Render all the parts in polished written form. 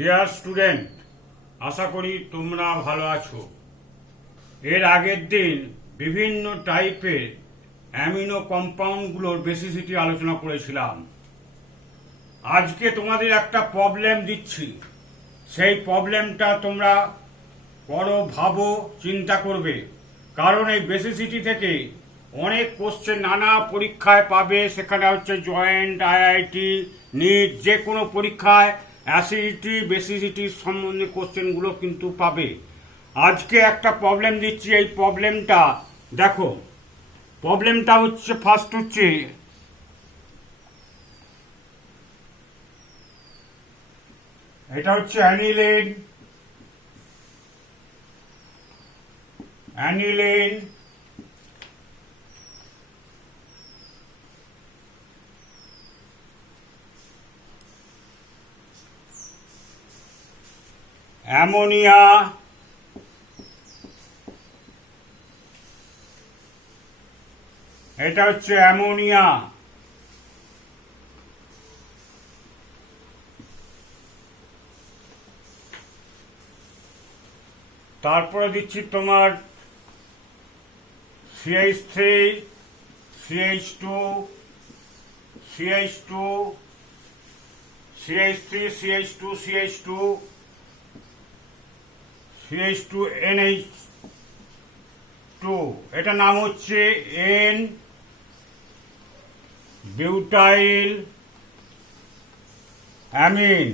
Dear student, আশা করি তোমরা ভালো আছো। এর আগের দিন বিভিন্ন টাইপের অ্যামিনো কম্পাউন্ডগুলোর বেসিসিটি আলোচনা করেছিলাম। আজকে তোমাদের একটা প্রবলেম দিচ্ছি, সেই প্রবলেমটা তোমরা পড়ো, ভাবো, চিন্তা করবে, কারণ এই বেসিসিটি থেকে অনেক কোশ্চেন নানা পরীক্ষায় পাবে। সেখানে হচ্ছে জয়েন্ট, আইআইটি, নিট, যে কোনো পরীক্ষায় অ্যাসিডিটি বেসিসিটির সম্বন্ধে কোশ্চেনগুলো কিন্তু পাবে। আজকে একটা প্রবলেম দিচ্ছি, এই প্রবলেমটা দেখো। প্রবলেমটা হচ্ছে, ফার্স্ট হচ্ছে এটা হচ্ছে অ্যানিলিন, অ্যামোনিয়া, এটা হচ্ছে অ্যামোনিয়া, তারপরে দিচ্ছি তোমার CH3, CH2, CH2, CH3, CH2, CH2, CH2, NH2, এটা নাম হচ্ছে N বিউটাইল অ্যামিন।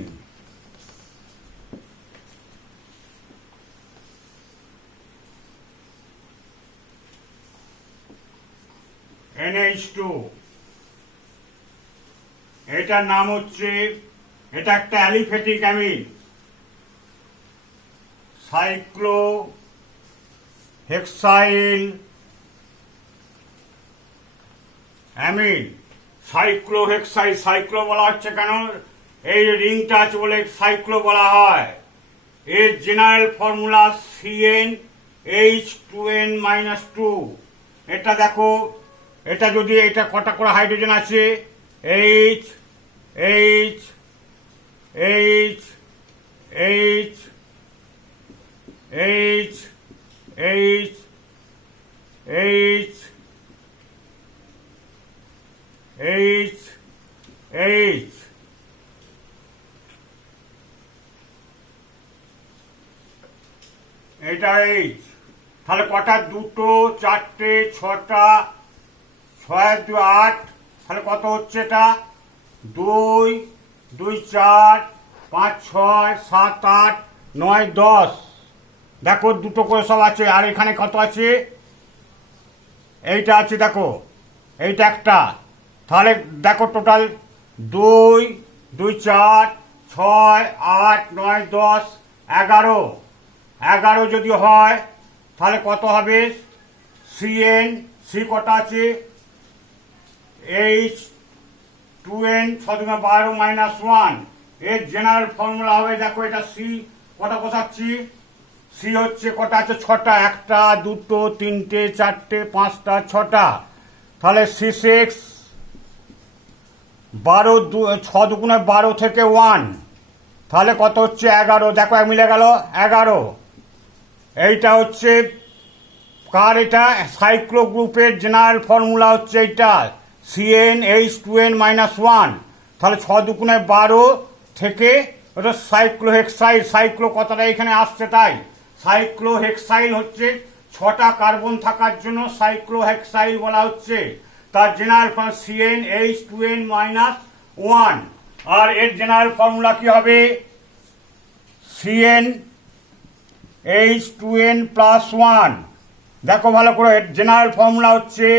NH2, এটার নাম হচ্ছে, এটা একটা অ্যালিফ্যাটিক অ্যামিন, সাইক্লোহেক্সাইল অ্যামিন। সাইক্লোহেক্সাইল, সাইক্লো বলা হচ্ছে কেন, এই রিংটা আছে বলে সাইক্লো বলা হয়। এর জেনারেল ফর্মুলা CnH2n-2। এটা দেখো, এটা যদি, এটা কটা করে হাইড্রোজেন আছে, H H H H H H H H H, এটা H। তাহলে কটা, দুটো, চারটে, ছটা, 6 2 8, তাহলে কত হচ্ছে এটা, 2 2 4 5 6 7 8 9 10। দেখো দুটো করে সব আছে। আর এখানে কত আছে, এইটা আছে, দেখো এইটা একটা। তাহলে দেখো টোটাল 2 2 4 6 8 9 10 11। 11 যদি হয় তাহলে কত হবে, সি কটা আছে, H2n 12 -1। এর জেনারেল ফর্মুলা হবে, দেখো এটা সি কটা বসাচ্ছি, সি হচ্ছে কটা আছে, 6টা, একটা, দুটো, তিনটে, চারটে, 5টা, 6টা। তাহলে C6 12, 6 দুগুণে 12 থেকে 1, তাহলে কত হচ্ছে 11। দেখো মিলে গেল 11। এইটা হচ্ছে কার, এটা সাইক্লো গ্রুপের জেনারেল ফর্মুলা হচ্ছে এইটা, CnH2n-1। তাহলে 6 দুগুণে 12 থেকে ওটা সাইক্লোহেক্সাইল, সাইক্লো কথাটা এখানে আসছে, তাই সাইক্লোহেক্সাইল হচ্ছে 6টা কার্বন থাকার জন্য সাইক্লোহেক্সাইল বলা হচ্ছে। তার জেনারেল ফর্মুলা CnH2n-1। আর এর জেনারেল ফর্মুলা কি হবে, CnH2n+1। দেখো ভালো করে, জেনারেল ফর্মুলা হচ্ছে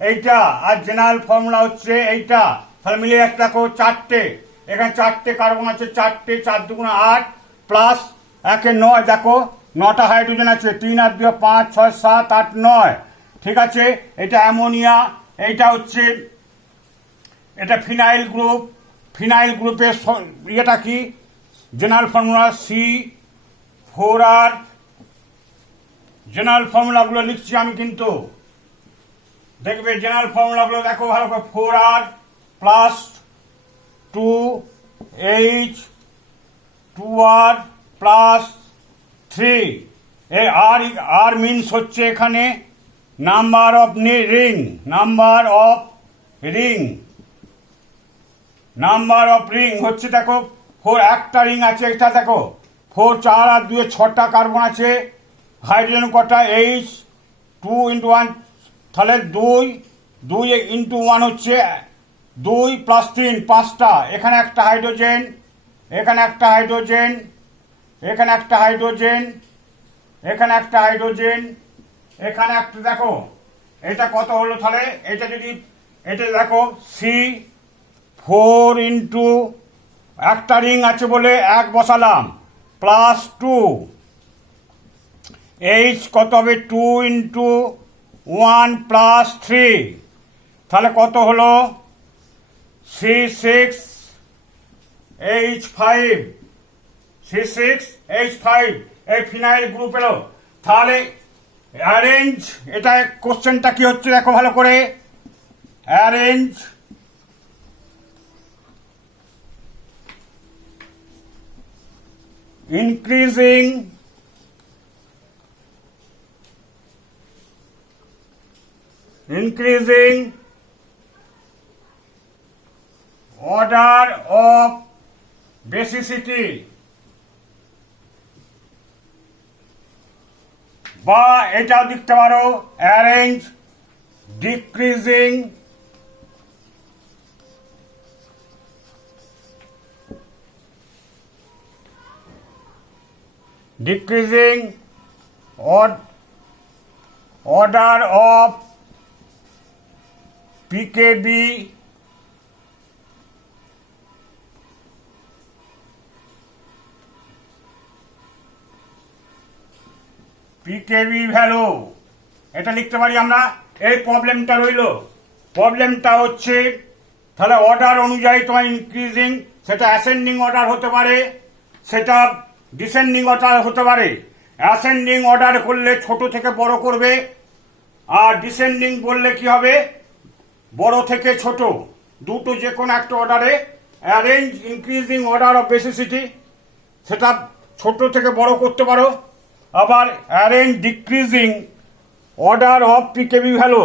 এইটা, আর জেনারেল ফর্মুলা হচ্ছে এইটা। তাহলে মিলে যাচ্ছে, দেখো 4টে, এখানে 4টে কার্বন আছে, 4টে, 4 দুগুণে 8 প্লাস 1 9। দেখো 9টা হাইড্রোজেন আছে, 3 আর 2 5 6 7 8 9। ঠিক আছে, এটা অ্যামোনিয়া। এইটা হচ্ছে, এটা ফিনাইল গ্রুপ। ফিনাইল গ্রুপের ইয়েটা কি, জেনারেল ফর্মুলা C4R। জেনারেল ফর্মুলাগুলো লিখছি আমি কিন্তু, দেখবে জেনারেল ফর্মুলাগুলো দেখো ভালো করে, 4R + 2H 2r প্লাস 3। এই আর মিনস হচ্ছে এখানে number of ring, number of ring হচ্ছে দেখো 4, একটা রিং আছে, এটা দেখো 4, 4 আর 2 6টা কার্বন আছে। হাইড্রোজেন কটা? H 2 × 1, তাহলে 2 × 1 হচ্ছে 2 + 3 5টা। এখানে একটা হাইড্রোজেন, এখানে একটা হাইড্রোজেন, এখানে একটা হাইড্রোজেন, এখানে একটা হাইড্রোজেন, এখানে একটা। দেখো এটা কত হলো? তাহলে এটা যদি এটা দেখো C4 × একটা রিং আছে বলে 1 বসালাম, প্লাস 2 H কত হবে? 2 × 1 প্লাস 3, তাহলে কত হলো? C6H5 এই ফিনাইল গ্রুপ এলো। তাহলে অ্যারেঞ্জ, এটা কোশ্চেনটা কি হচ্ছে দেখো ভালো করে। Arrange increasing order of basicity, বা এটাও লিখতে পারো arrange decreasing order of PKB value, এটা লিখতে পারি আমরা। এই প্রবলেমটা রইল। প্রবলেমটা হচ্ছে তাহলে অর্ডার অনুযায়ী তোমার ইনক্রিজিং, সেটা অ্যাসেন্ডিং অর্ডার হতে পারে, সেটা ডিসেন্ডিং অর্ডার হতে পারে। অ্যাসেন্ডিং অর্ডার করলে ছোট থেকে বড় করবে, আর ডিসেন্ডিং বললে কি হবে? বড় থেকে ছোট, দুটো যে কোনো একটা অর্ডারে। Arrange increasing order of basicity, সেটা ছোট থেকে বড় করতে পারো। আবার arrange decreasing order of pKb value,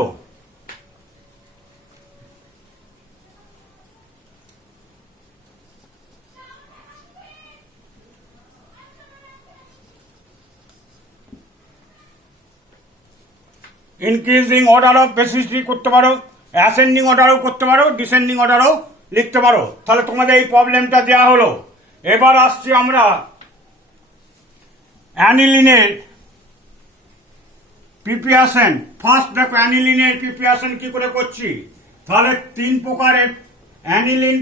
increasing order of basicity করতে পারো, অ্যাসেন্ডিং অর্ডারও করতে পারো, ডিসেন্ডিং অর্ডারও লিখতে পারো। তাহলে তোমাদের এই প্রবলেমটা দেওয়া হলো। এবার আসছি আমরা অ্যানিলিনের প্রিপারেশন। ফার্স্ট দেখো অ্যানিলিনের প্রিপারেশন কি করে করছি। তাহলে 3 প্রকারের অ্যানিলিন,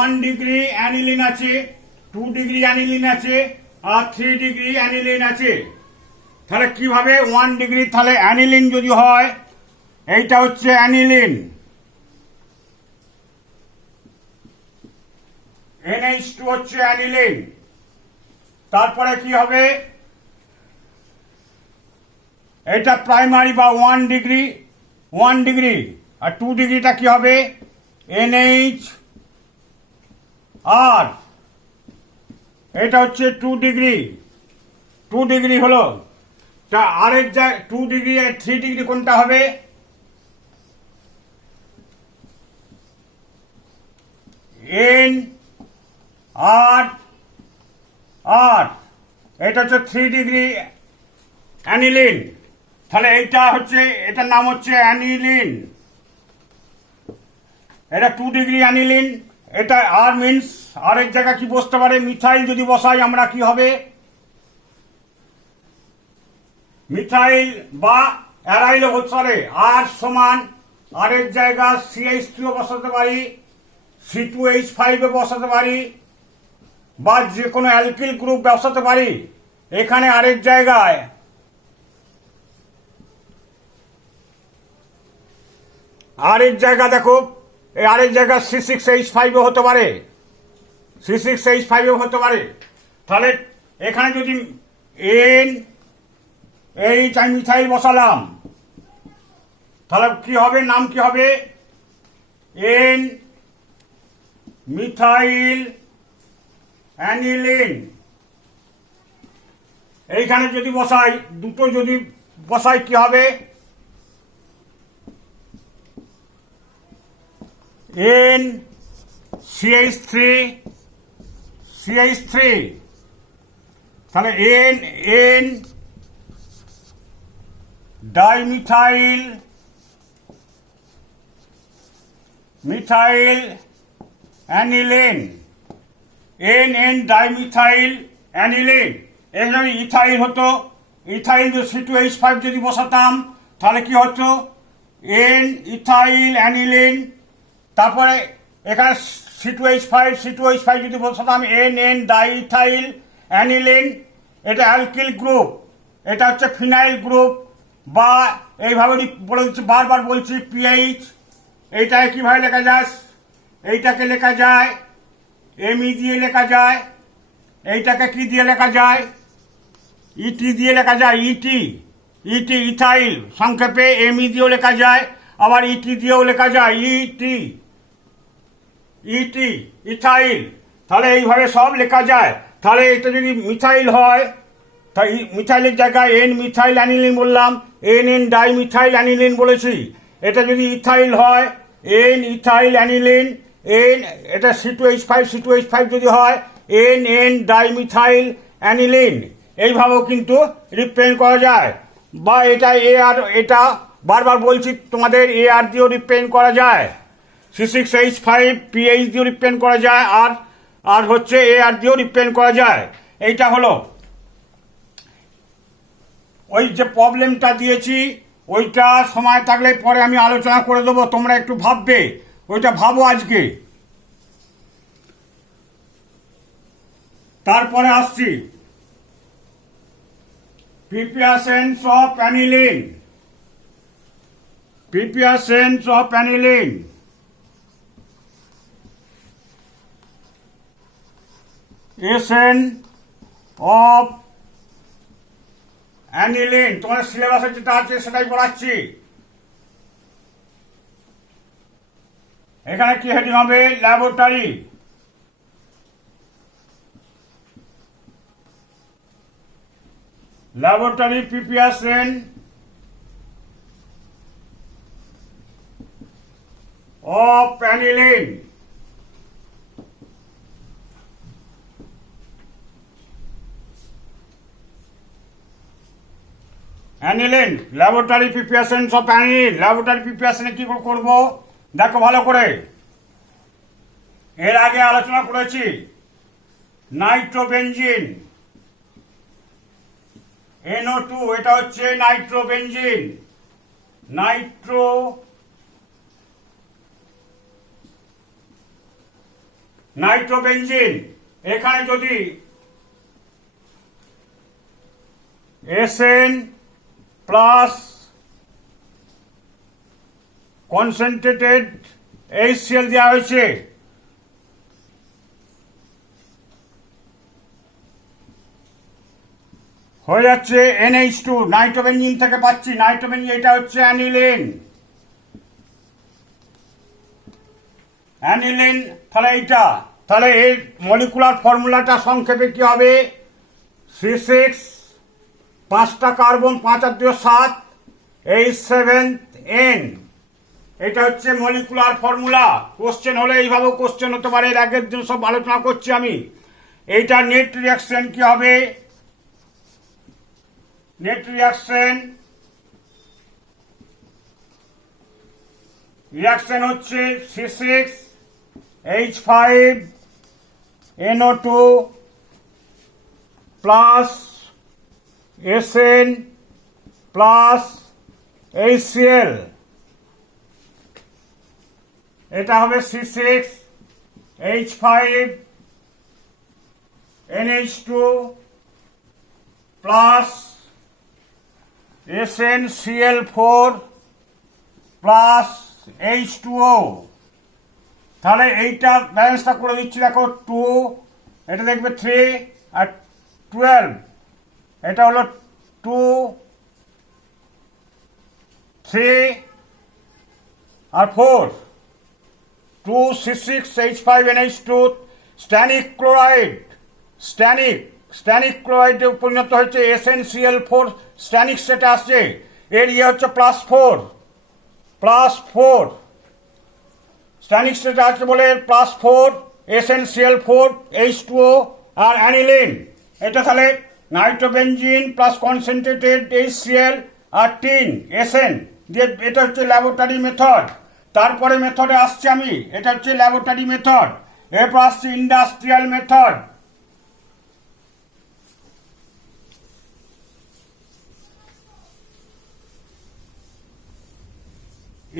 1 ডিগ্রি অ্যানিলিন আছে, 2 ডিগ্রি অ্যানিলিন আছে, আর 3 ডিগ্রি অ্যানিলিন আছে। তাহলে কিভাবে 1 ডিগ্রি, তাহলে অ্যানিলিন যদি হয়, এইটা হচ্ছে অ্যানিলিন, NH2 হচ্ছে অ্যানিলিন। তারপরে কি হবে? এটা প্রাইমারি বা 1 ডিগ্রি, আর 2 ডিগ্রিটা কি হবে? NH, আর এটা হচ্ছে 2 ডিগ্রি হলো। তা আরেক জায়গায় 2 ডিগ্রি আর 3 ডিগ্রি কোনটা হবে? NR, এটা হচ্ছে 3 ডিগ্রি অ্যানিলিন। তাহলে এইটা হচ্ছে, এটার নাম হচ্ছে অ্যানিলিন, এটা 2 ডিগ্রি অ্যানিলিন। এটা আর মিনস আরেক জায়গা কি বসতে পারে? মিথাইল যদি বসাই আমরা কি হবে? মিথাইল বা অ্যারাইলও হতে পারে। আর সমান আরেক জায়গা CH3 বসাতে পারি, C2H5 বসাতে পারি, বা যে কোনো অ্যালকিল গ্রুপ বসাতে পারি। এখানে আরেক জায়গায় দেখো, এই আরেক জায়গা C6H5 হতে পারে, হতে পারে। তাহলে এখানে যদি NH আমি মিথাইল বসালাম, তাহলে কি হবে? নাম কি হবে? N methyl aniline. এইখানে যদি বসাই, দুটো যদি বসাই কি হবে? এন CH3 CH3, তাহলে N N dimethyl methyl aniline, N N dimethyl aniline. এখানে ইথাইল হতো, ইথাইল C2H5 যদি বসাতাম তাহলে কি হতো? N ethyl aniline. তারপরে এখানে C2H5 যদি বসাতাম এন এন ডাইইথাইল অ্যানিলিন। এটা অ্যালকিল গ্রুপ, এটা হচ্ছে ফিনাইল গ্রুপ, বা এইভাবে বলে দিচ্ছি, বারবার বলছি পিএইচ। এইটাকে কিভাবে লেখা যায়? এইটাকে লেখা যায় ME দিয়ে লেখা যায়। এইটাকে কি দিয়ে লেখা যায়? ET দিয়ে লেখা যায়, ইটি ইথাইল, সংক্ষেপে ME দিয়েও লেখা যায়, আবার ET দিয়েও লেখা যায়, ইটি ইথাইল। তাহলে এইভাবে সব লেখা যায়। তাহলে এটা যদি মিথাইল হয়, তাই মিথাইলের জায়গায় এন মিথাইল অ্যানিলিন বললাম, এন এন ডাইমিথাইল অ্যানিলিন বলেছি। এটা যদি ইথাইল হয়, এন ইথাইল অ্যানিলিন। এন এটা C2H5 যদি হয়, এন এন ডাইমিথাইল অ্যানিলিন। এইভাবেও কিন্তু রিপ্রেজেন্ট করা যায়। বা এটা AR, এটা বারবার বলছি তোমাদের, AR দিয়েও রিপ্রেজেন্ট করা যায়, C6H5 PH দিয়েও রিপ্রেজেন্ট করা যায়, আর হচ্ছে AR দিয়েও রিপ্রেজেন্ট করা যায়। এইটা হলো ওই যে প্রবলেমটা দিয়েছি, ওইটা সময় থাকলে পরে আমি আলোচনা করে দেবো, তোমরা একটু ভাববে, ওইটা ভাবো আজকে। তারপরে আসছি preparations of aniline. Preparations of aniline. এসেন অফ অ্যানিলিন, তোমার সিলেবাসে যেটা আছে সেটাই পড়াচ্ছি। এখানে কি হেডিং হবে? Laboratory. Laboratory preparation of aniline. Aniline, laboratory preparation of aniline. Laboratory প্রিপারেশনে কি করব দেখো ভালো করে। এর আগে আলোচনা করেছি নাইট্রোবেনজিন, NO2, এটা হচ্ছে নাইট্রোবেনজিন। নাইট্রোবেনজিন, এখানে যদি SN প্লাস কনসেন্ট্রেটেড HCl দেওয়া হয়েছে, হয়ে যাচ্ছে NH2। নাইট্রোবেনজিন থেকে পাচ্ছি নাইট্রোবেনজিন, এটা হচ্ছে অ্যানিলিন। অ্যানিলিন, তাহলে এইটা, তাহলে এর মলিকুলার ফর্মুলাটা সংক্ষেপে কি হবে? C6, 5টা কার্বন, 5 আর 2 7, H7N। এটা হচ্ছে মলিকুলার ফর্মুলা। কোশ্চেন হলে এইভাবে কোশ্চেন হতে পারে, এর আগের দিন সব আলোচনা করছি আমি। এইটা নেট রিয়াকশন কি হবে? নেট রিয়াকশন হচ্ছে C6H5NO2 plus SN plus HCl। এটা হবে C6H5NH2 plus SnCl4 plus H2O। তাহলে এইটা ব্যালেন্সটা করে দিচ্ছি, দেখো 2, এটা দেখবে 3 আর 12, এটা হলো 2, 3 আর 4, 2 C6H5NH2 stannic chloride, stannic stannic ক্লোরাইডে পরিণত হচ্ছে SnCl4 স্ট্যানিক স্টেটে আসছে। এর ইয়ে হচ্ছে +4 স্ট্যানিক স্টেটে আসছে বলে +4 SnCl4 H2O আর অ্যানিলিন। এটা তাহলে নাইট্রোবেনজিন প্লাস কনসেন্ট্রেটেড HCl আর টিন SN দিয়ে, এটা হচ্ছে ল্যাবরেটরি মেথড। তারপরে মেথডে আসছে আমি, এটা হচ্ছে ল্যাবরেটরি মেথড। এরপর আসছে industrial method.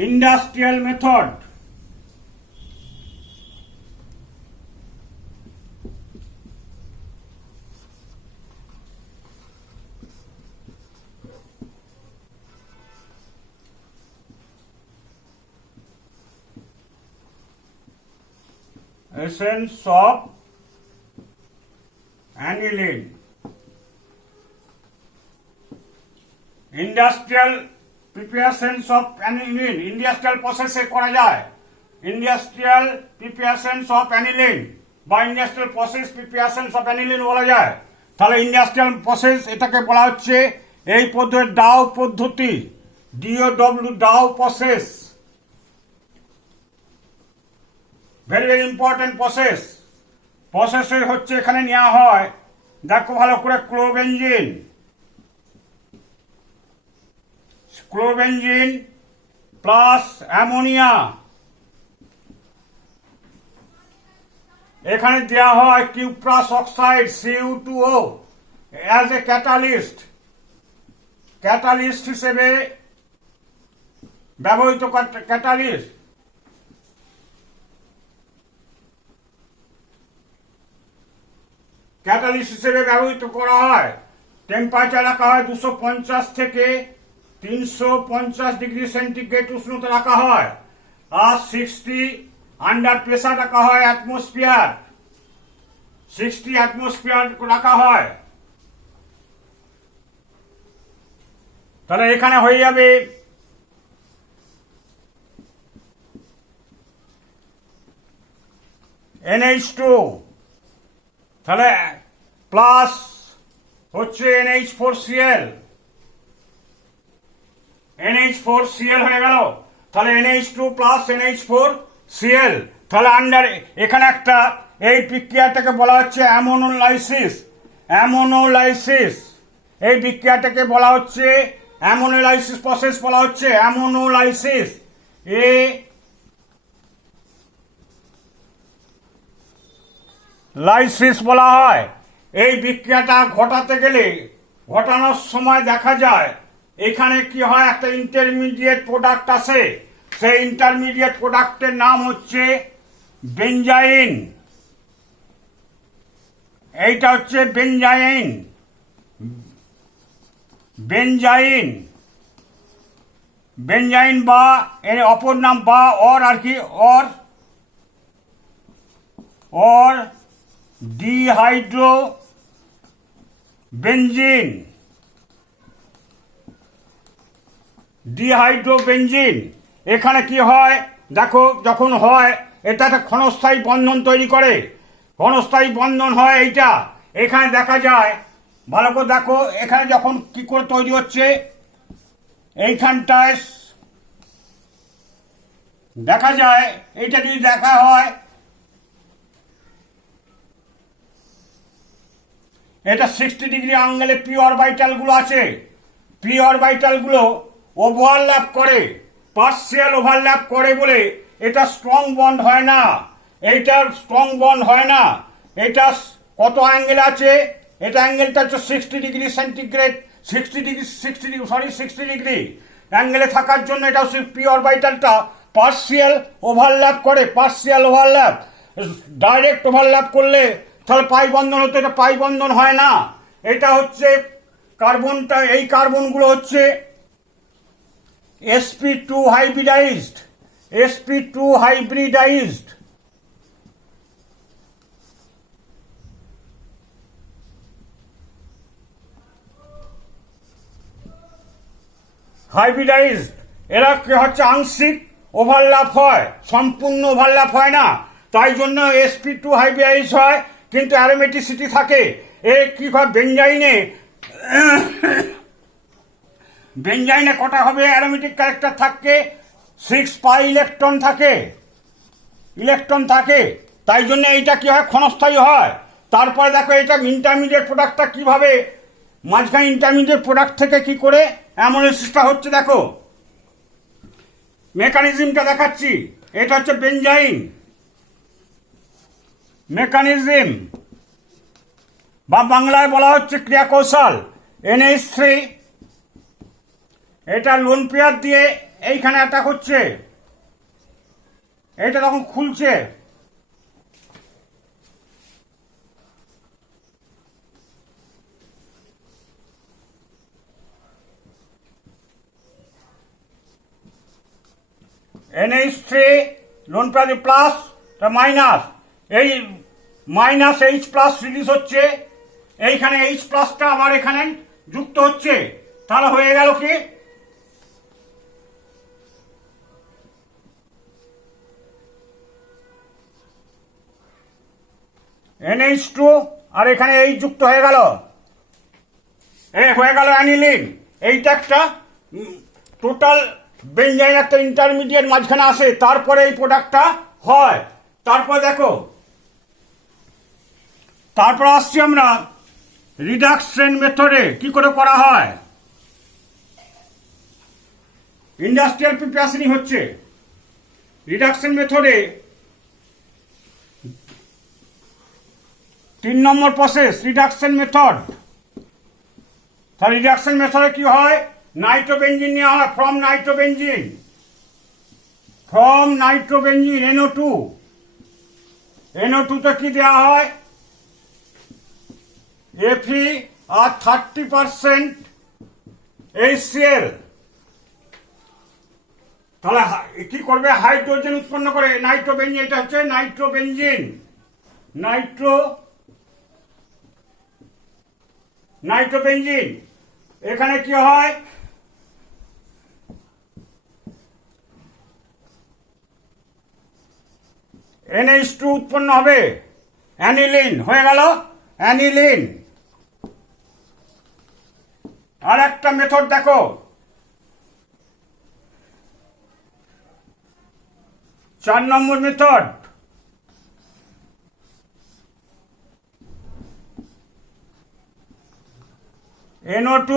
Industrial method essence of aniline. Industrial preparations of aniline industrial প্রসেসে করা যায়। ইন্ডাস্ট্রিয়াল প্রিপারেশনস অফ অ্যানিলিন বা industrial process preparations of aniline বলা যায়। তাহলে ইন্ডাস্ট্রিয়াল প্রসেস এটাকে বলা হচ্ছে এই পদ্ধতি ডাউ পদ্ধতি, DOW Dow process. Very very important প্রসেসে হচ্ছে এখানে নেওয়া হয়, দেখো ভালো করে, ক্লোরোবেনজিন প্লাস অ্যামোনিয়া। এখানে দেওয়া হয় cuprous oxide Cu2O as a catalyst হিসেবে ব্যবহৃত ক্যাটালিস্ট হিসেবে ব্যবহৃত করা হয়। টেম্পারেচার রাখা হয় 250 থেকে 350 ডিগ্রি সেন্টিগ্রেড উষ্ণতা রাখা হয়। আর 60 আন্ডার প্রেসার রাখা হয়, 60 অ্যাটমসফিয়ার রাখা হয়। তাহলে এখানে হয়ে যাবে NH2, তাহলে প্লাস হচ্ছে NH4Cl হয়ে গেল। তাহলে NH2 প্লাস NH4Cl, তাহলে আন্ডার এখানে একটা এই বিক্রিয়াটাকে বলা হচ্ছে অ্যামোনোলাইসিস। এই বিক্রিয়াটাকে বলা হচ্ছে অ্যামোনোলাইসিস প্রসেস বলা হচ্ছে অ্যামোনোলাইসিস। লাইসিস বলা হয়। এই বিক্রিয়াটা ঘটানোর সময় দেখা যায় এখানে কি হয়, একটা ইন্টারমিডিয়েট প্রোডাক্ট আসে। সেই ইন্টারমিডিয়েট প্রোডাক্টের নাম হচ্ছে বেনজাইন। এইটা হচ্ছে বেনজাইন বা এর অপর নাম বা আর কি অর ডিহাইড্রোবেনজিন। এখানে কি হয় দেখো, যখন হয় এটা একটা ক্ষণস্থায়ী বন্ধন তৈরি করে। ক্ষণস্থায়ী বন্ধন হয় এইটা, এখানে দেখা যায় ভালো করে দেখো, এখানে যখন কি করে তৈরি হচ্ছে, এইখানটায় দেখা যায়, এইটা যদি দেখা হয়, এটা 60 ডিগ্রি অ্যাঙ্গেলে পি অরবিটাল গুলো আছে। পি অরবিটাল গুলো ওভারল্যাপ করে, পার্সিয়াল ওভারল্যাপ করে বলে এটা স্ট্রং বন্ড হয় না। এইটার স্ট্রং বন্ড হয় না। এটা কত অ্যাঙ্গেল আছে, এটা অ্যাঙ্গেলটা হচ্ছে 60 ডিগ্রি সেন্টিগ্রেড, 60 ডিগ্রি অ্যাঙ্গেলে থাকার জন্য এটা পি অরবিটালটা পার্সিয়াল ওভারল্যাপ করে। ডাইরেক্ট ওভারল্যাপ করলে তাহলে পাই বন্ধন হতো, এটা পাই বন্ধন হয় না। এটা হচ্ছে কার্বনটা, এই কার্বনগুলো হচ্ছে sp2 হাইব্রিডাইজড। এরা কি হচ্ছে আংশিক ওভারল্যাপ হয়, সম্পূর্ণ ওভারল্যাপ হয় না। তাই জন্য sp2 হাইব্রিডাইজ হয়, কিন্তু অ্যারোমেটিসিটি থাকে। এ কি হয় বেঞ্জাইনে কটা হবে অ্যারোমেটিক ক্যারেক্টার থাকে? 6 ইলেকট্রন থাকে, তাই জন্য এইটা কি হয় ক্ষণস্থায়ী হয়। তারপরে দেখো এটা ইন্টারমিডিয়েট প্রোডাক্টটা কিভাবে মাঝখানে ইন্টারমিডিয়েট প্রোডাক্ট থেকে কি করে অ্যামোনিসিসটা হচ্ছে দেখো, মেকানিজমটা দেখাচ্ছি। এটা হচ্ছে বেঞ্জাইন মেকানিজম, বা বাংলায় বলা হচ্ছে ক্রিয়া কৌশল। NH3 এটা লোন পেয়ার দিয়ে এইখানে অ্যাটাক হচ্ছে, এটা তখন খুলছে, NH3 lone pair plus minus, এই মাইনাস H+ রিলিজ হচ্ছে, এইখানে H+টা আবার এখানে যুক্ত হচ্ছে, তাহলে হয়ে গেল কি NH2 আর এখানে H যুক্ত হয়ে গেল, হয়ে গেল অ্যানিলিন। এইটা একটা টোটাল বেঞ্জাইন একটা ইন্টারমিডিয়েট মাঝখানে আসে, তারপরে এই প্রোডাক্টটা হয়। তারপর দেখো, তারপর আসছি আমরা রিডাকশন মেথডে কি করে করা হয়। ইন্ডাস্ট্রিয়াল প্রিপারেশনই হচ্ছে রিডাকশন মেথডে 3 নম্বর প্রসেস রিডাকশন মেথড। তাহলে রিডাকশন মেথডে কি হয়, নাইট্রোবেনজিন নেওয়া হয় ফ্রম নাইট্রোবেনজিন NO2 তে কি দেওয়া হয় Fe আর 30% HCl। তাহলে কি করবে, হাইড্রোজেন উৎপন্ন করে নাইট্রোবেনজিন। এটা হচ্ছে নাইট্রোবেনজিন। এখানে কি হয়, NH2 উৎপন্ন হবে, অ্যানিলিন হয়ে গেল অ্যানিলিন। আর একটা মেথড দেখো, 4 নম্বর মেথড, NO2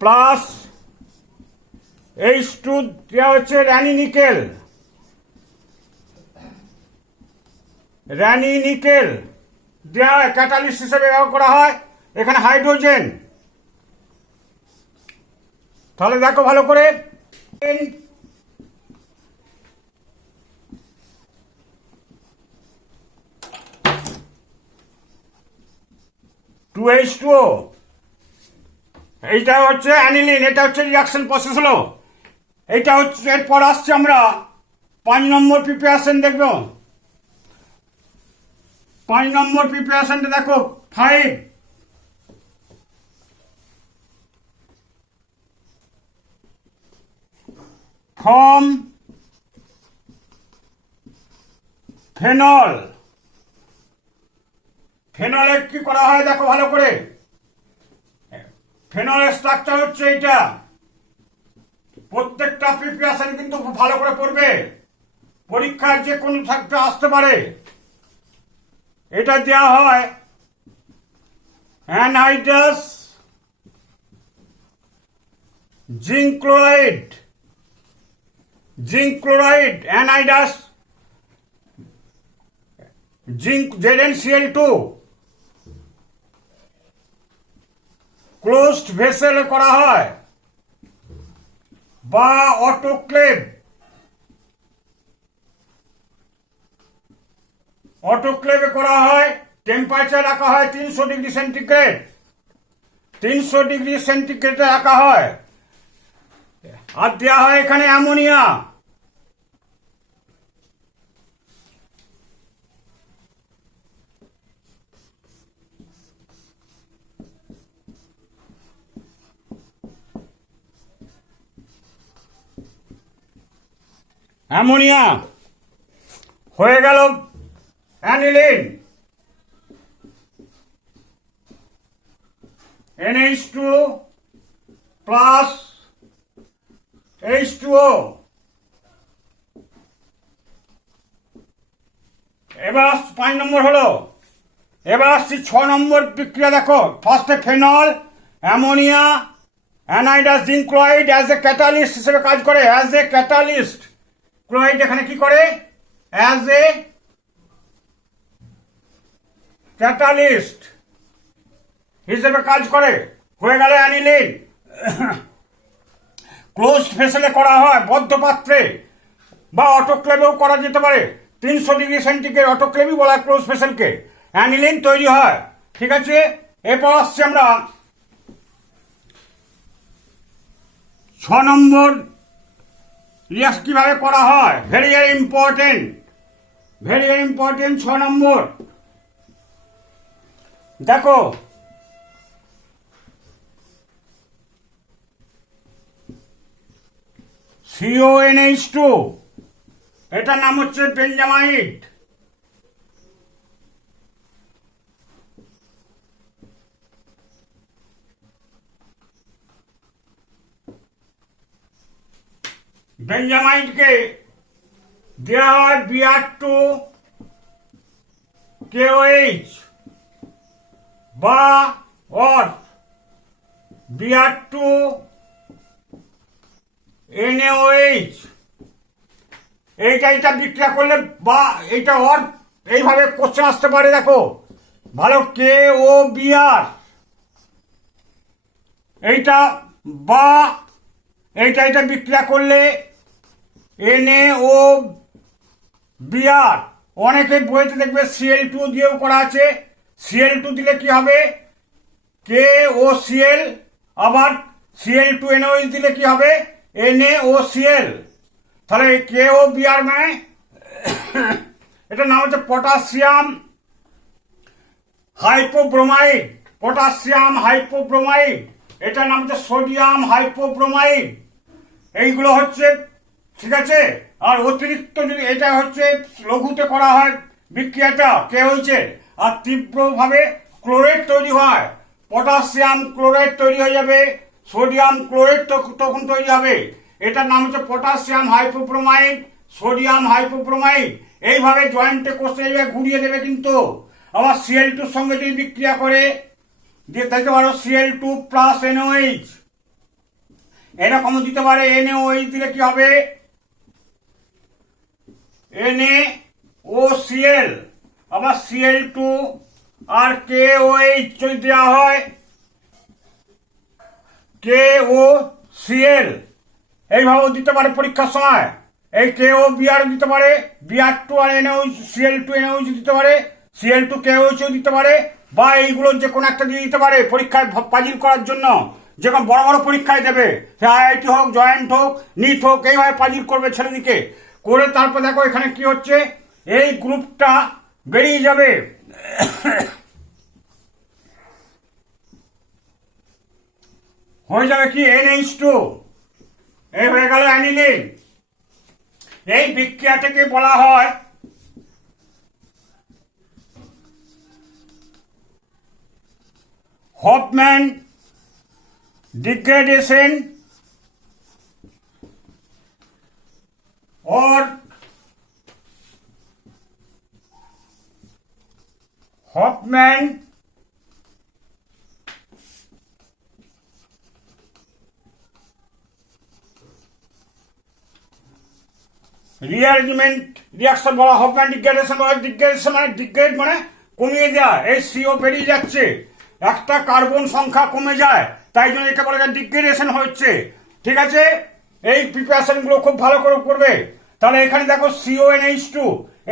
প্লাস H2 দেওয়া হচ্ছে র্যানি নিকেল দেওয়া হয়, ক্যাটালিস্ট হিসেবে ব্যবহার করা হয়। এখানে হাইড্রোজেন, তাহলে দেখো ভালো করে, 2H2O, এইটা হচ্ছে অ্যানিলিন। এটা হচ্ছে রিয়াকশন প্রসেস হলো। এইটা হচ্ছে, এরপর আসছে আমরা 5 নম্বর প্রিপারেশন দেখবো। 5 নম্বর প্রিপারেশনটা দেখো, 5 ফ্রম ফেনলে কি করা হয় দেখো ভালো করে। ফেনলের স্ট্রাকচার হচ্ছে এইটা, প্রত্যেকটা প্রিপারেশন কিন্তু ভালো করে পড়বে, পরীক্ষার যে কোনো থাকতে আসতে পারে। এটা দেওয়া হয় anhydrous zinc chloride anhydrous zinc ZnCl2 closed ভেসেলে করা হয়, বা অটোক্লেভে করা হয়। টেম্পারেচার রাখা হয় 300 ডিগ্রি সেন্টিগ্রেড, 300 ডিগ্রি সেন্টিগ্রেডে রাখা হয়। আর দেওয়া হয় এখানে অ্যামোনিয়া, হয়ে গেল অ্যানিলিন, NH2 প্লাস H2O। এবার 5 নম্বর হলো, এবার আসছি 6 নম্বর বিক্রিয়া। দেখো, ফার্স্টে phenol ammonia anhydrous zinc chloride as a catalyst হিসেবে কাজ করে। অ্যাজ এ ক্যাটালিস্ট ক্লোরাইড এখানে কি করে? অ্যাজ এ ক্যাটালিস্ট হিসেবে কাজ করে। হয়ে গেল অ্যানিলিন। ক্লোজড ভেসেলে করা হয়, বদ্ধ পাত্রে বা অটোক্লেভেও করা যেতে পারে। 300 ডিগ্রি সেন্টিগ্রেড অটোক্লেভই বলা হয় ক্লোজ ভেসেলকে। অ্যানিলিন তৈরি হয়। ঠিক আছে, এরপর আসছি আমরা 6 নম্বর রিয়াক্ট কিভাবে করা হয়। Very very important, very very important. 6 নম্বর দেখো, CONH2, এটার নাম হচ্ছে বেঞ্জামাইড। বেঞ্জামাইডকে দেওয়া হয় Br2KOH বা Br2NaOH। এইটা বিক্রিয়া করলে বা এইটা এইভাবে কোশ্চেন আসতে পারে। দেখো ভালো, KOBr, এইটা বা এইটা বিক্রিয়া করলে NaOBr। অনেকে বইতে দেখবে Cl2 দিয়েও করা আছে। Cl2 দিলে কি হবে? KOCl। আবার Cl2NaOH দিলে কি হবে? NaOCl। তাহলে KOBr মানে এটার নাম হচ্ছে পটাশিয়াম হাইপোব্রোমাইড। পটাশিয়াম হাইপোব্রোমাইড, এটার নাম হচ্ছে সোডিয়াম হাইপোব্রোমাইড। এইগুলো হচ্ছে, ঠিক আছে। আর অতিরিক্ত যদি এটা হচ্ছে লঘুতে করা হয় বিক্রিয়াটা KOH, আর তীব্রভাবে ক্লোরাইড তৈরি হয়। পটাশিয়াম ক্লোরাইড তৈরি হয়ে যাবে, সোডিয়াম ক্লোরাইড তখন তৈরি হবে। এটার নাম হচ্ছে পটাশিয়াম হাইপোব্রোমাইড, সোডিয়াম হাইপোব্রোমাইড। এইভাবে জয়েন্টে কোষে ঘুরিয়ে দেবে। কিন্তু আবার Cl2 সঙ্গে যদি বিক্রিয়া করে দিয়ে দিতে পারো Cl2 প্লাস NaOH, এরকমও দিতে পারে। NaOH দিলে কি হবে? NaOCl। আবার Cl2 আর KOH যদি দেওয়া হয় KOCl, এইভাবেও দিতে পারে পরীক্ষার সময়। এই KOBr দিতে পারে, Br2 আর NaOH, Cl2 NaOH দিতে পারে, Cl2 KOH দিতে পারে, বা এইগুলোর যে কোনো একটা দিয়ে দিতে পারে পরীক্ষায় পাজিল করার জন্য। যেমন বড় বড় পরীক্ষায় দেবে, সে IIT হোক, জয়েন্ট হোক, নিট হোক, এইভাবে পাজিল করবে ছেলেদিকে করে। তারপর দেখো এখানে কি হচ্ছে, এই গ্রুপটা বেরিয়ে যাবে। হয়ে যাবে কি? NH2। এই হয়ে গেল অ্যানিলিন। এই বিক্রিয়াটাকে বলা হয় Hofmann degradation or Hofmann rearrangement reaction বলা। হফম্যান ডিগ্রেডেশন বলা। ডিগ্রেডেশন মানে ডিগ্রেড মানে কমিয়ে দেওয়া। এই CO বেরিয়ে যাচ্ছে, একটা কার্বন সংখ্যা কমে যায়, তাই জন্য এটা বলা যায় ডিগ্রেডেশন হচ্ছে। ঠিক আছে, এই প্রিপারেশন গুলো খুব ভালো করে করবে। তাহলে এখানে দেখো CONH2,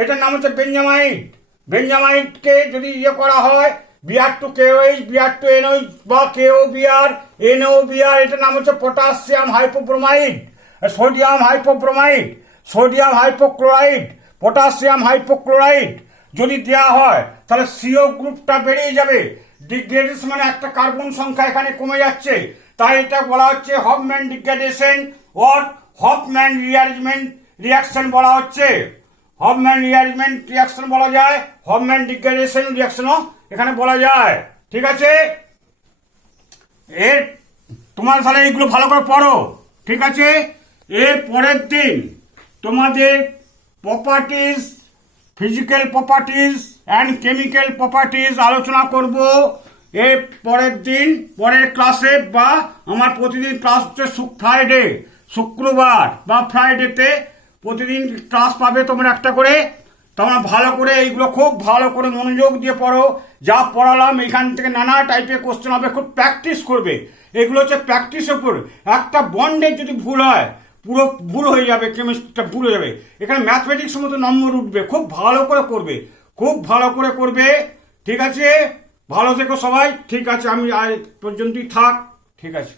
এটার নাম হচ্ছে বেঞ্জামাইড। বেঞ্জামাইডকে যদি করা হয় Br2KOH, Br2NaOH বা KOBr, NaOBr, এটার নাম হচ্ছে potassium hypobromide, sodium hypobromide, sodium hypochloride, potassium hypochloride যদি দেওয়া হয় তাহলে CO গ্রুপটা বেরিয়ে যাবে। ডিগ্রেডেশন মানে একটা কার্বন সংখ্যা এখানে কমে যাচ্ছে, তাই এটা বলা হচ্ছে Hofmann degradation or Hofmann rearrangement reaction বলা হচ্ছে। হফম্যান রিঅ্যারেঞ্জমেন্ট রিয়াকশন বলা যায়, হফম্যান ডিগ্রেডেশন রিয়াকশনও এখানে বলা যায়। ঠিক আছে, এর তোমার তাহলে এইগুলো ভালো করে পড়ো। ঠিক আছে, এর পরের দিন তোমাদের properties, physical properties and chemical properties আলোচনা করব এর পরের দিন, পরের ক্লাসে, বা আমার প্রতিদিন ক্লাস হচ্ছে ফ্রাইডে, শুক্রবার বা ফ্রাইডেতে প্রতিদিন ক্লাস পাবে তোমরা একটা করে। তোমরা ভালো করে এইগুলো খুব ভালো করে মনোযোগ দিয়ে পড়ো। যা পড়ালাম এখান থেকে নানা টাইপের কোশ্চেন হবে, খুব প্র্যাকটিস করবে। এগুলো হচ্ছে প্র্যাকটিসের উপর। একটা বন্ডের যদি ভুল হয় পুরো ভুল হয়ে যাবে, কেমিস্ট্রিটা ভুল হয়ে যাবে। এখানে ম্যাথমেটিক্সের মতো নম্বর উঠবে, খুব ভালো করে করবে, খুব ভালো করে করবে। ঠিক আছে, ভালো থেকো সবাই। ঠিক আছে, আমি আজ পর্যন্তই থাক। ঠিক আছে।